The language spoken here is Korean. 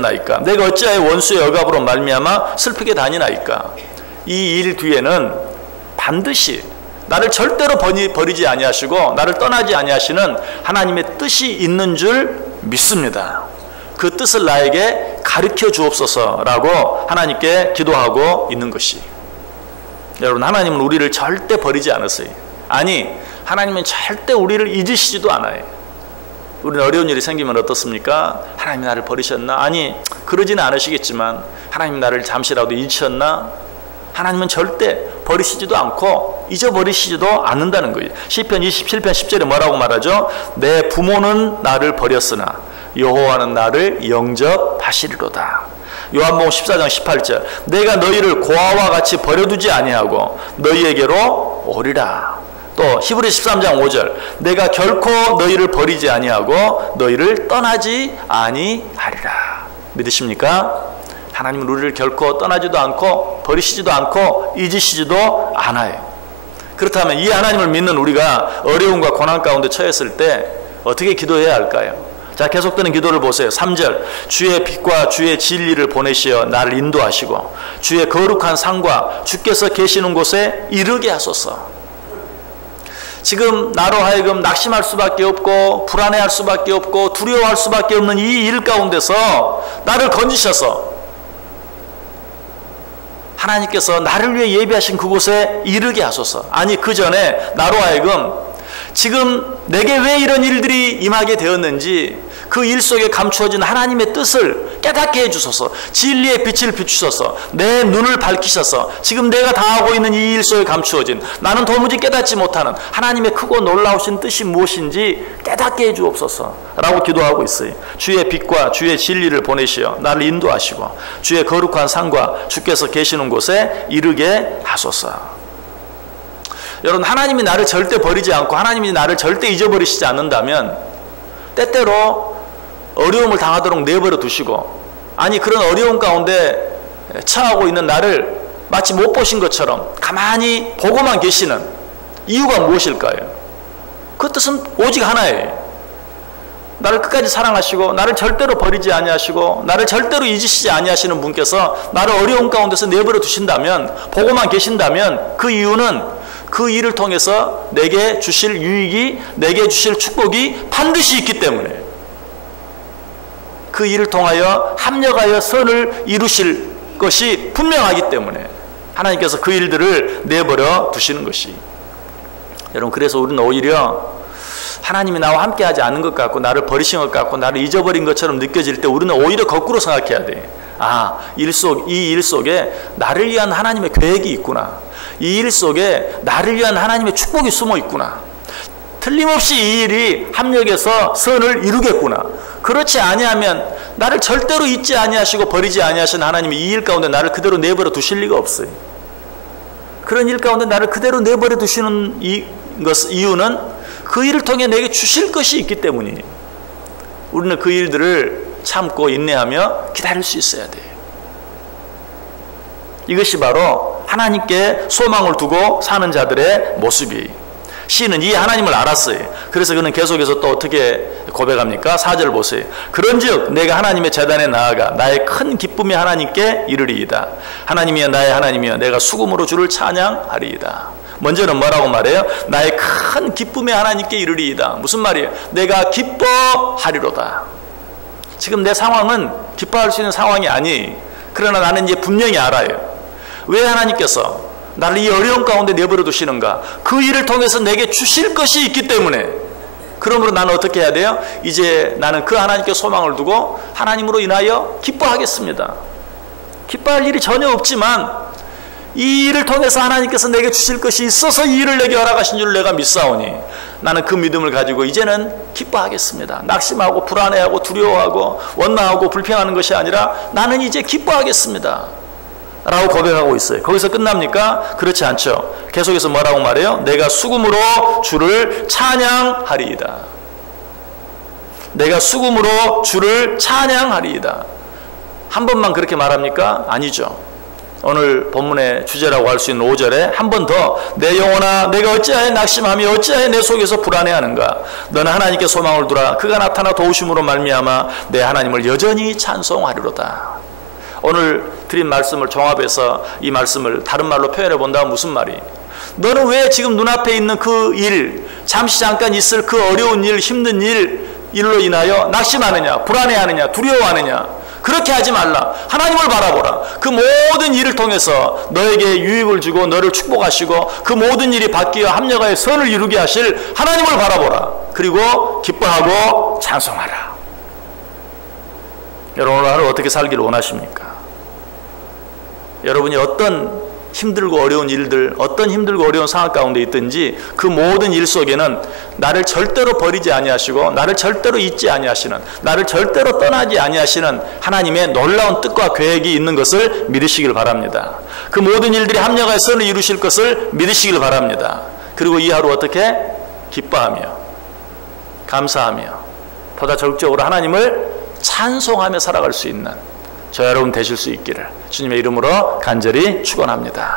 나이까? 내가 어찌하여 원수의 억압으로 말미암아 슬프게 다니나이까? 이 일 뒤에는 반드시 나를 절대로 버리지 아니하시고 나를 떠나지 아니하시는 하나님의 뜻이 있는 줄 믿습니다. 그 뜻을 나에게 가르쳐 주옵소서라고 하나님께 기도하고 있는 것이, 여러분, 하나님은 우리를 절대 버리지 않았어요. 아니, 하나님은 절대 우리를 잊으시지도 않아요. 우리는 어려운 일이 생기면 어떻습니까? 하나님이 나를 버리셨나? 아니, 그러지는 않으시겠지만 하나님 나를 잠시라도 잊으셨나? 하나님은 절대 버리시지도 않고 잊어버리시지도 않는다는 거예요. 시편 27편 10절에 뭐라고 말하죠? 내 부모는 나를 버렸으나 여호와는 나를 영접하시리로다. 요한복음 14장 18절, 내가 너희를 고아와 같이 버려두지 아니하고 너희에게로 오리라. 또 히브리서 13장 5절, 내가 결코 너희를 버리지 아니하고 너희를 떠나지 아니하리라. 믿으십니까? 하나님은 우리를 결코 떠나지도 않고 버리시지도 않고 잊으시지도 않아요. 그렇다면 이 하나님을 믿는 우리가 어려움과 고난 가운데 처했을 때 어떻게 기도해야 할까요? 자, 계속되는 기도를 보세요. 3절, 주의 빛과 주의 진리를 보내시어 나를 인도하시고 주의 거룩한 상과 주께서 계시는 곳에 이르게 하소서. 지금 나로 하여금 낙심할 수밖에 없고 불안해할 수밖에 없고 두려워할 수밖에 없는 이 일 가운데서 나를 건지셔서 하나님께서 나를 위해 예비하신 그곳에 이르게 하소서. 아니, 그 전에 나로 하여금 지금 내게 왜 이런 일들이 임하게 되었는지 그 일 속에 감추어진 하나님의 뜻을 깨닫게 해주소서. 진리의 빛을 비추소서. 내 눈을 밝히셔서 지금 내가 당하고 있는 이 일 속에 감추어진 나는 도무지 깨닫지 못하는 하나님의 크고 놀라우신 뜻이 무엇인지 깨닫게 해주옵소서 라고 기도하고 있어요. 주의 빛과 주의 진리를 보내시어 나를 인도하시고 주의 거룩한 상과 주께서 계시는 곳에 이르게 하소서. 여러분, 하나님이 나를 절대 버리지 않고 하나님이 나를 절대 잊어버리시지 않는다면 때때로 어려움을 당하도록 내버려 두시고, 아니, 그런 어려움 가운데 처하고 있는 나를 마치 못 보신 것처럼 가만히 보고만 계시는 이유가 무엇일까요? 그 뜻은 오직 하나예요. 나를 끝까지 사랑하시고 나를 절대로 버리지 아니하시고 나를 절대로 잊으시지 아니하시는 분께서 나를 어려움 가운데서 내버려 두신다면, 보고만 계신다면 그 이유는 그 일을 통해서 내게 주실 유익이, 내게 주실 축복이 반드시 있기 때문에, 그 일을 통하여 합력하여 선을 이루실 것이 분명하기 때문에 하나님께서 그 일들을 내버려 두시는 것이. 여러분, 그래서 우리는 오히려 하나님이 나와 함께 하지 않는 것 같고 나를 버리신 것 같고 나를 잊어버린 것처럼 느껴질 때 우리는 오히려 거꾸로 생각해야 돼. 아, 이 일 속에 나를 위한 하나님의 계획이 있구나. 이 일 속에 나를 위한 하나님의 축복이 숨어 있구나. 틀림없이 이 일이 합력해서 선을 이루겠구나. 그렇지 아니하면 나를 절대로 잊지 아니하시고 버리지 아니하시는 하나님이 이 일 가운데 나를 그대로 내버려 두실 리가 없어요. 그런 일 가운데 나를 그대로 내버려 두시는 이유는 그 일을 통해 내게 주실 것이 있기 때문이에요. 우리는 그 일들을 참고 인내하며 기다릴 수 있어야 돼요. 이것이 바로 하나님께 소망을 두고 사는 자들의 모습이에요. 시인은 이 하나님을 알았어요. 그래서 그는 계속해서 또 어떻게 고백합니까? 4절 보세요. 그런즉 내가 하나님의 제단에 나아가 나의 큰 기쁨이 하나님께 이르리이다. 하나님이여 나의 하나님이여 내가 수금으로 주를 찬양하리이다. 먼저는 뭐라고 말해요? 나의 큰 기쁨이 하나님께 이르리이다. 무슨 말이에요? 내가 기뻐하리로다. 지금 내 상황은 기뻐할 수 있는 상황이 아니에요. 그러나 나는 이제 분명히 알아요. 왜 하나님께서 나를 이 어려운 가운데 내버려 두시는가? 그 일을 통해서 내게 주실 것이 있기 때문에. 그러므로 나는 어떻게 해야 돼요? 이제 나는 그 하나님께 소망을 두고 하나님으로 인하여 기뻐하겠습니다. 기뻐할 일이 전혀 없지만 이 일을 통해서 하나님께서 내게 주실 것이 있어서 이 일을 내게 허락하신 줄 내가 믿사오니 나는 그 믿음을 가지고 이제는 기뻐하겠습니다. 낙심하고 불안해하고 두려워하고 원망하고 불평하는 것이 아니라 나는 이제 기뻐하겠습니다 라고 고백하고 있어요. 거기서 끝납니까? 그렇지 않죠. 계속해서 뭐라고 말해요? 내가 수금으로 주를 찬양하리이다. 내가 수금으로 주를 찬양하리이다. 한 번만 그렇게 말합니까? 아니죠. 오늘 본문의 주제라고 할 수 있는 5절에 한 번 더 내 영혼아 내가 어찌하여 낙심하며 어찌하여 내 속에서 불안해하는가 너는 하나님께 소망을 두라 그가 나타나 도우심으로 말미암아 내 하나님을 여전히 찬송하리로다. 오늘 드린 말씀을 종합해서 이 말씀을 다른 말로 표현해 본다면 무슨 말이? 너는 왜 지금 눈앞에 있는 그 일, 잠시 잠깐 있을 그 어려운 일, 힘든 일로 인하여 낙심하느냐, 불안해하느냐, 두려워하느냐? 그렇게 하지 말라. 하나님을 바라보라. 그 모든 일을 통해서 너에게 유익을 주고 너를 축복하시고 그 모든 일이 바뀌어 합력하여 선을 이루게 하실 하나님을 바라보라. 그리고 기뻐하고 찬송하라. 여러분 오늘 하루 어떻게 살기를 원하십니까? 여러분이 어떤 힘들고 어려운 일들, 어떤 힘들고 어려운 상황 가운데 있든지 그 모든 일 속에는 나를 절대로 버리지 아니하시고 나를 절대로 잊지 아니하시는, 나를 절대로 떠나지 아니하시는 하나님의 놀라운 뜻과 계획이 있는 것을 믿으시길 바랍니다. 그 모든 일들이 합력하여 선을 이루실 것을 믿으시길 바랍니다. 그리고 이 하루 어떻게? 기뻐하며 감사하며 보다 적극적으로 하나님을 찬송하며 살아갈 수 있는 저 여러분 되실 수 있기를 주님의 이름으로 간절히 축원합니다.